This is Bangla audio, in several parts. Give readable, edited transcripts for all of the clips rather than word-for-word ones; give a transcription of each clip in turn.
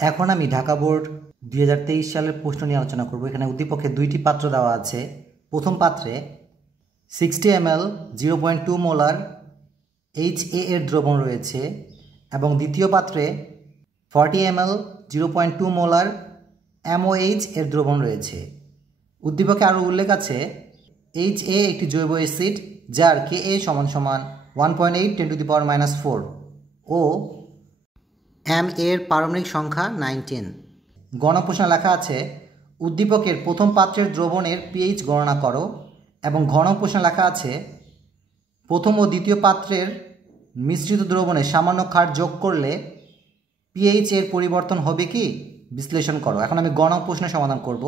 এখন আমি ঢাকা বোর্ড 2023 সালের প্রশ্ন নিয়ে আলোচনা করব। এখানে উদ্দীপকে দুইটি পাত্র দেওয়া আছে। প্রথম পাত্রে 60 ml 0.2 মোলার HA এর দ্রবণ রয়েছে এবং দ্বিতীয় পাত্রে 40 ml 0.2 মোলার MOH এর দ্রবণ রয়েছে। উদ্দীপকে আরও উল্লেখ আছে HA একটি জৈব অ্যাসিড যার Ka = 1.8 × 10⁻⁴ ও M এর পারমাণবিক সংখ্যা 19। গণপ্রশ্নে লেখা আছে উদ্দীপকের প্রথম পাত্রের দ্রবণের pH গণনা করো এবং ঘনপ্রশ্নে লেখা আছে প্রথম ও দ্বিতীয় পাত্রের মিশ্রিত দ্রবণে সামান্য ক্ষার যোগ করলে pH এর পরিবর্তন হবে কি বিশ্লেষণ করো। এখন আমি গণপ্রশ্নের সমাধান করব।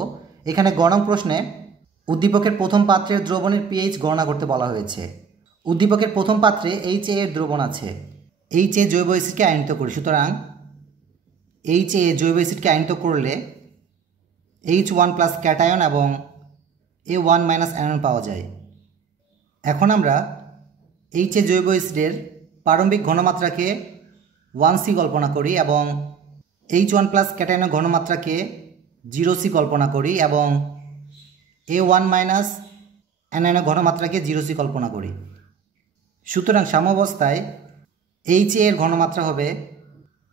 এখানে গণপ্রশ্নে উদ্দীপকের প্রথম পাত্রের দ্রবণের pH গণনা করতে বলা হয়েছে। উদ্দীপকের প্রথম পাত্রে HA এর দ্রবণ আছে। HA জৈব অ্যাসিডকে আয়নিত করি, সুতরাং HA জৈব অ্যাসিডকে আয়নিত করলে H1+ ক্যাটায়ন এবং A1- অ্যানায়ন পাওয়া যায়। এখন আমরা HA জৈব অ্যাসিডের প্রারম্ভিক ঘনমাত্রাকে 1C কল্পনা করি এবং H1+ ক্যাটায়নের ঘনমাত্রাকে 0C কল্পনা করি এবং A1- অ্যানায়নের ঘনমাত্রাকে 0C কল্পনা করি। সুতরাং সাম্যাবস্থায় HA এর ঘনমাত্রা হবে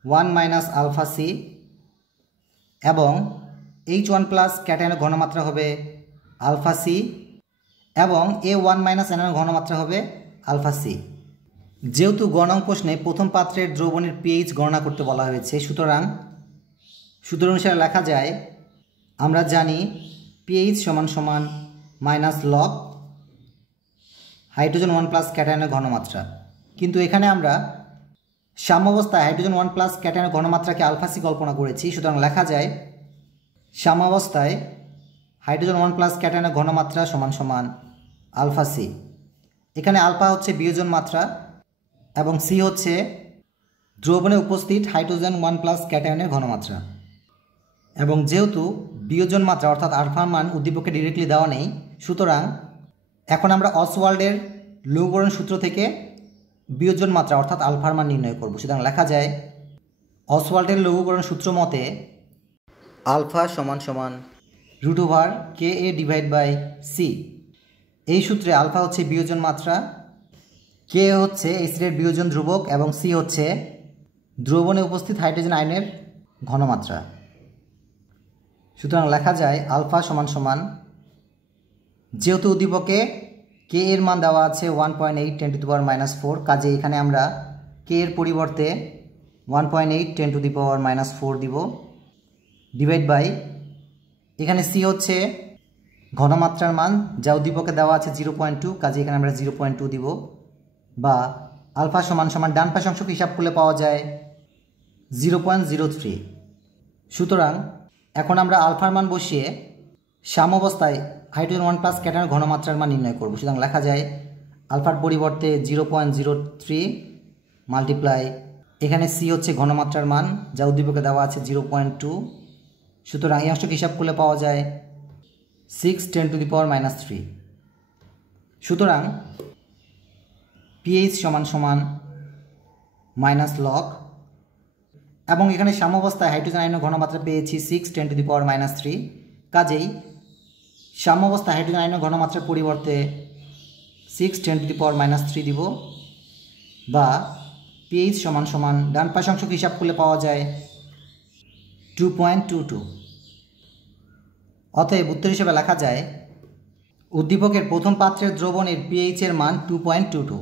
1- আলফা C এবং H1+ ক্যাটায়নের ঘনমাত্রা হবে আলফা C এবং A1- অ্যানায়নের ঘনমাত্রা হবে আলফা C। যেহেতু গ নং প্রশ্নে প্রথম পাত্রের দ্রবণের pH গণনা করতে বলা হয়েছে, সুতরাং সূত্র অনুসারে লেখা যায় আমরা জানি pH = log হাইড্রোজেন 1+ ক্যাটায়নের ঘনমাত্রা, কিন্তু এখানে আমরা সাম্যাবস্থায় হাইড্রোজেন 1+ ক্যাটায়নের ঘনমাত্রাকে আলফা C কল্পনা করেছি, সুতরাং লেখা যায় সাম্যাবস্থায় হাইড্রোজেন 1+ ক্যাটায়নের ঘনমাত্রা = আলফা C। এখানে আলফা হচ্ছে বিয়োজন মাত্রা এবং C হচ্ছে দ্রবণে উপস্থিত হাইড্রোজেন 1+ ক্যাটায়নের ঘনমাত্রা। এবং যেহেতু বিয়োজন মাত্রা অর্থাৎ আলফার মান উদ্দীপকে ডিরেক্টলি দেওয়া নেই, সুতরাং এখন আমরা অসওয়াল্ডের লঘুকরণ সূত্র থেকে বিয়োজন মাত্রা অর্থাৎ আলফার মান নির্ণয় করব। সুতরাং লেখা যায় অসওয়াল্ডের লঘুকরণ সূত্র মতে আলফা = √Ka/C। এই সূত্রে আলফা হচ্ছে বিয়োজন মাত্রা, K হচ্ছে অ্যাসিডের বিয়োজন ধ্রুবক এবং C হচ্ছে দ্রবণে উপস্থিত হাইড্রোজেন আয়নের ঘনমাত্রা। সুতরাং লেখা যায় আলফা = যেহেতু উদ্দীপকে K এর মান দেওয়া আছে 1.8 × 10⁻⁴, কাজে এখানে আমরা K এর পরিবর্তে 1.8 × 10⁻⁴ দিব, ডিভাইড বাই এখানে C হচ্ছে ঘনমাত্রার মান যা উদ্দীপকে দেওয়া আছে 0.2, কাজে এখানে আমরা 0.2 দিব, বা আলফা = ডান পাশ অংশকে হিসাব করলে পাওয়া যায় 0.03। সুতরাং এখন আমরা আলফার মান বসিয়ে সাম্যাবস্থায় হাইড্রোজেন 1+ ক্যাটায়নের ঘনমাত্রার মান নির্ণয় করব। সুতরাং লেখা যায় আলফার পরিবর্তে 0.03 মাল্টিপ্লাই এখানে C হচ্ছে ঘনমাত্রার মান যা উদ্দীপকে দেওয়া আছে 0.2, সুতরাং এই অংশকে হিসাব করলে পাওয়া যায় 6 × 10⁻³ সুতরাং pH = log এবং এখানে সাম্যাবস্থায় হাইড্রোজেন আয়নের ঘনমাত্রা পেয়েছি 6 × 10⁻³ কাজেই সাম্যাবস্থায় হাইড্রোজেন আয়নের ঘনমাত্রার পরিবর্তে 6 × 10⁻³ দিব, বা pH = ডান পাশ অংশকে হিসাব করলে পাওয়া যায় 2.22। অতএব উত্তর হিসেবে লেখা যায় উদ্দীপকের প্রথম পাত্রের দ্রবণের pH এর মান 2.22।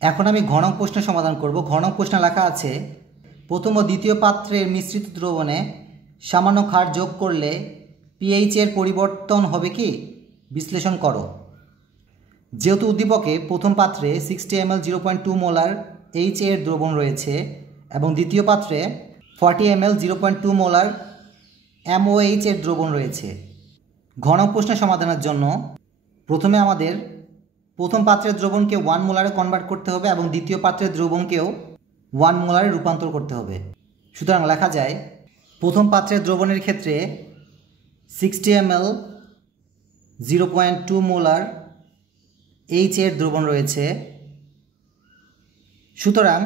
এখন আমি ঘ নং প্রশ্নের সমাধান করব। ঘ নং প্রশ্নে লেখা আছে প্রথম ও দ্বিতীয় পাত্রের মিশ্রিত দ্রবণে সামান্য ক্ষার যোগ করলে pH এর পরিবর্তন হবে কি বিশ্লেষণ করো। যেহেতু উদ্দীপকে প্রথম পাত্রে 60 ml 0.2 মোলার HA এর দ্রবণ রয়েছে এবং দ্বিতীয় পাত্রে 40 ml 0.2 মোলার MOH এর দ্রবণ রয়েছে, ঘ নং প্রশ্নের সমাধানের জন্য প্রথমে আমাদের প্রথম পাত্রের দ্রবণকে 1 মোলারে কনভার্ট করতে হবে এবং দ্বিতীয় পাত্রের দ্রবণকেও 1 মোলারে রূপান্তর করতে হবে। সুতরাং লেখা যায় প্রথম পাত্রের দ্রবণের ক্ষেত্রে 60 ml 0.2 মোলার HA এর দ্রবণ রয়েছে, সুতরাং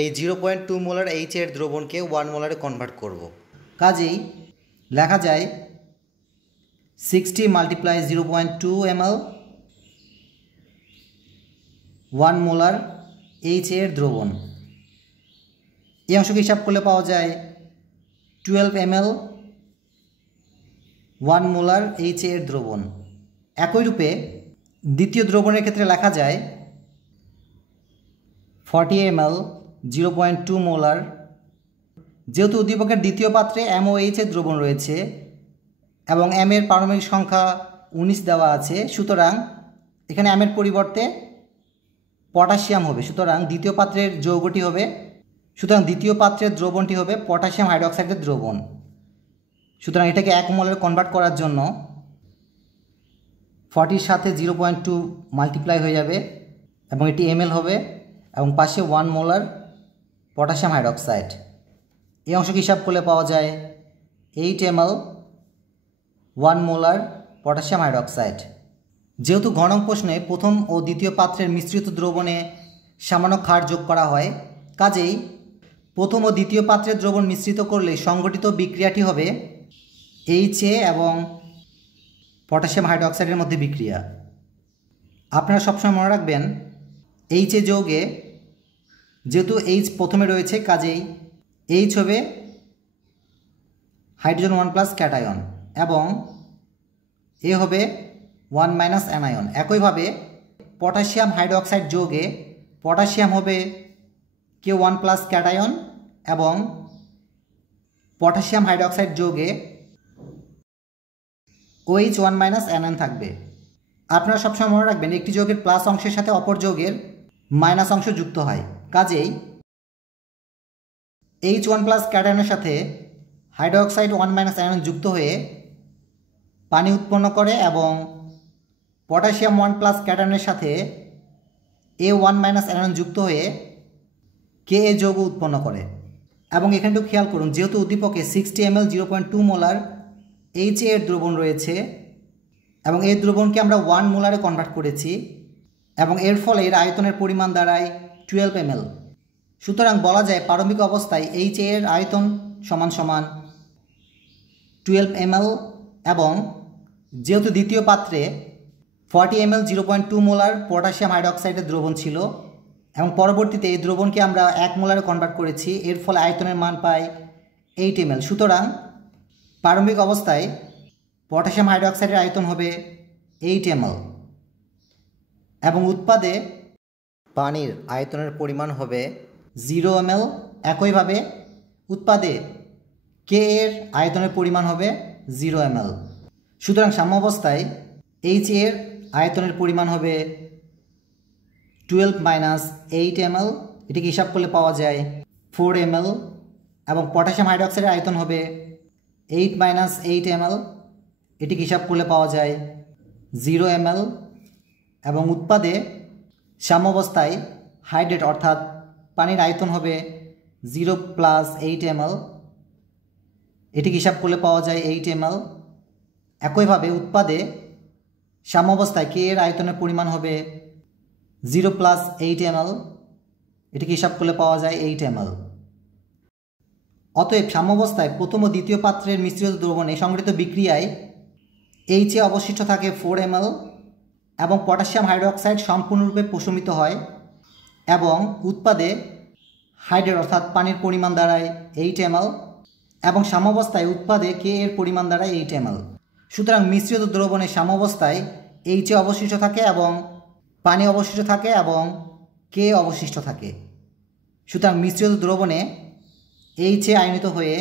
এই 0.2 মোলার এইচ এর দ্রবণকে 1 মোলারে কনভার্ট করব। কাজেই লেখা যায় 60 × 0.2 ml 1 মোলার এইচ এর দ্রবণ। এই অংশকে হিসাব করলে পাওয়া যায় 12 ml 1 মোলার এইচ এর দ্রবণ। একই রূপে দ্বিতীয় দ্রবণের ক্ষেত্রে লেখা যায় 40 ml 0.2 মোলার। যেহেতু উদ্দীপকের দ্বিতীয় পাত্রে MOH এর দ্রবণ রয়েছে এবং M এর পারমাণবিক সংখ্যা 19 দেওয়া আছে, সুতরাং এখানে M এর পরিবর্তে পটাশিয়াম হবে। সুতরাং দ্বিতীয় পাত্রের যৌগটি হবে, সুতরাং দ্বিতীয় পাত্রের দ্রবণটি হবে পটাশিয়াম হাইড্রোক্সাইডের দ্রবণ। সুতরাং এটাকে 1 মোলারে কনভার্ট করার জন্য 40 সাথে 0.2 মাল্টিপ্লাই হয়ে যাবে এবং এটি ml হবে এবং পাশে 1 মোলার পটাশিয়াম হাইড্রোক্সাইড। এই অংশকে হিসাব করলে পাওয়া যায় 8 ml 1 মোলার পটাশিয়াম হাইড্রোক্সাইড। যেহেতু ঘ নং প্রশ্নে প্রথম ও দ্বিতীয় পাত্রের মিশ্রিত দ্রবণে সামান্য ক্ষার যোগ করা হয়, কাজেই প্রথম ও দ্বিতীয় পাত্রের দ্রবণ মিশ্রিত করলে সংঘটিত বিক্রিয়াটি হবে HA এবং পটাশিয়াম হাইড্রোক্সাইডের মধ্যে বিক্রিয়া। আপনারা সবসময় মনে রাখবেন HA যৌগে যেহেতু H প্রথমে রয়েছে, কাজেই H হবে হাইড্রোজেন 1+ ক্যাটায়ন এবং A হবে 1- অ্যানায়ন। একইভাবে পটাশিয়াম হাইড্রোক্সাইড যৌগে পটাশিয়াম হবে K1+ ক্যাটায়ন এবং পটাশিয়াম হাইড্রোক্সাইড যৌগে OH1- অ্যানায়ন থাকবে। আপনারা সবসময় মনে রাখবেন একটি যৌগের প্লাস অংশের সাথে অপর যৌগের মাইনাস অংশ যুক্ত হয়, কাজেই H1+ ক্যাটায়নের সাথে হাইড্রোক্সাইড 1- অ্যানায়ন যুক্ত হয়ে পানি উৎপন্ন করে এবং পটাশিয়াম 1+ ক্যাটায়নের সাথে A1- অ্যানায়ন যুক্ত হয়ে Ka যৌগ উৎপন্ন করে। এবং এখানটাও খেয়াল করুন, যেহেতু উদ্দীপকে 60 ml 0.2 মোলার HA এর দ্রবণ রয়েছে এবং এই দ্রবণকে আমরা 1 মোলারে কনভার্ট করেছি এবং এর ফলে এর আয়তনের পরিমাণ দাঁড়ায় 12 ml। সুতরাং বলা যায় প্রারম্ভিক অবস্থায় HA এর আয়তন সমান সমান 12 ml এবং যেহেতু দ্বিতীয় পাত্রে 40 ml 0.2 মোলার পটাশিয়াম হাইড্রোক্সাইডের দ্রবণ ছিল এবং পরবর্তীতে এই দ্রবণকে আমরা 1 মোলারে কনভার্ট করেছি, এর ফলে আয়তনের মান পাই 8 ml। সুতরাং প্রারম্ভিক অবস্থায় পটাশিয়াম হাইড্রোক্সাইডের আয়তন হবে 8 ml এবং উৎপাদে পানির আয়তনের পরিমাণ হবে 0 ml। একইভাবে উৎপাদে K এর আয়তনের পরিমাণ হবে 0 ml। সুতরাং সাম্যাবস্থায় HA এর আয়তনের পরিমাণ হবে 12 - 8 ml। এটিকে হিসাব করলে পাওয়া যায় 4 ml এবং পটাশিয়াম হাইড্রোক্সাইডের আয়তন হবে 8 - 8 ml। এটিকে হিসাব করলে পাওয়া যায় 0 ml এবং উৎপাদে সাম্যাবস্থায় হাইড্রেট অর্থাৎ পানির আয়তন হবে 0 + 8 ml। এটিকে হিসাব করলে পাওয়া যায় 8 ml। একইভাবে উৎপাদে সাম্যাবস্থায় K এর আয়তনের পরিমাণ হবে 0 + 8 ml। এটিকে হিসাব করলে পাওয়া যায় 8 ml। অতএব সাম্যাবস্থায় প্রথম ও দ্বিতীয় পাত্রের মিশ্রিত দ্রবণে সংঘটিত বিক্রিয়ায় HA অবশিষ্ট থাকে 4 ml এবং পটাশিয়াম হাইড্রোক্সাইড সম্পূর্ণরূপে প্রশমিত হয় এবং উৎপাদে হাইড্রেট অর্থাৎ পানির পরিমাণ দাঁড়ায় 8 ml এবং সাম্যাবস্থায় উৎপাদে K এর পরিমাণ দাঁড়ায় 8 ml। সুতরাং মিশ্রিত দ্রবণের সাম্যাবস্থায় HA অবশিষ্ট থাকে এবং পানি অবশিষ্ট থাকে এবং K অবশিষ্ট থাকে। সুতরাং মিশ্রিত দ্রবণে HA আয়নিত হয়ে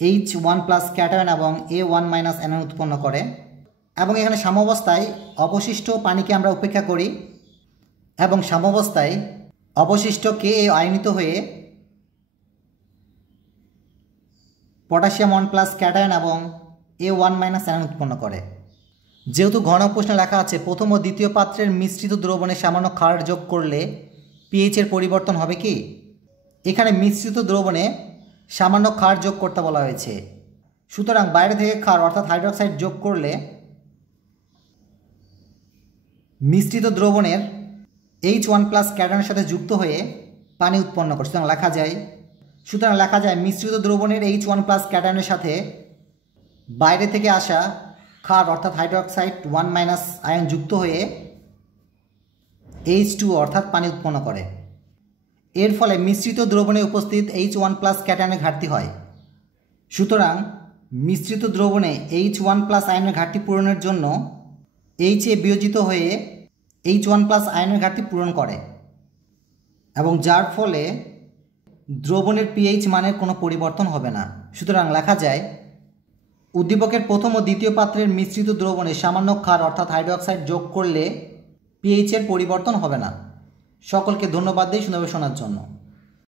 H1+ ক্যাটায়ন এবং A1- অ্যানায়ন উৎপন্ন করে এবং এখানে সাম্যাবস্থায় অবশিষ্ট পানিকে আমরা উপেক্ষা করি এবং সাম্যাবস্থায় অবশিষ্ট Ka আয়নিত হয়ে পটাশিয়াম 1+ ক্যাটায়ন এবং A1- অ্যানায়ন উৎপন্ন করে। যেহেতু ঘ নং প্রশ্নে লেখা আছে প্রথম ও দ্বিতীয় পাত্রের মিশ্রিত দ্রবণে সামান্য ক্ষার যোগ করলে pH এর পরিবর্তন হবে কি, এখানে মিশ্রিত দ্রবণে সামান্য ক্ষার যোগ করতে বলা হয়েছে। সুতরাং বাইরে থেকে ক্ষার অর্থাৎ হাইড্রোক্সাইড যোগ করলে মিশ্রিত দ্রবণের H1+ ক্যাটায়নের সাথে যুক্ত হয়ে পানি উৎপন্ন করে। সুতরাং লেখা যায় মিশ্রিত দ্রবণের H1+ ক্যাটায়নের সাথে বাইরে থেকে আসা ক্ষার অর্থাৎ হাইড্রোক্সাইড 1- আয়ন যুক্ত হয়ে H2 অর্থাৎ পানি উৎপন্ন করে। এর ফলে মিশ্রিত দ্রবণে উপস্থিত H1+ ক্যাটায়নের ঘাটতি হয়। সুতরাং মিশ্রিত দ্রবণে H1+ আয়নের ঘাটতি পূরণের জন্য HA বিয়োজিত হয়ে H1+ আয়নের ঘাটতি পূরণ করে এবং যার ফলে দ্রবণের pH মানের কোনো পরিবর্তন হবে না। সুতরাং লেখা যায় উদ্দীপকের প্রথম ও দ্বিতীয় পাত্রের মিশ্রিত দ্রবণে সামান্য ক্ষার অর্থাৎ হাইড্রোক্সাইড যোগ করলে pH এর পরিবর্তন হবে না। সকলকে ধন্যবাদ দেই সুন্দরভাবে শোনার জন্য।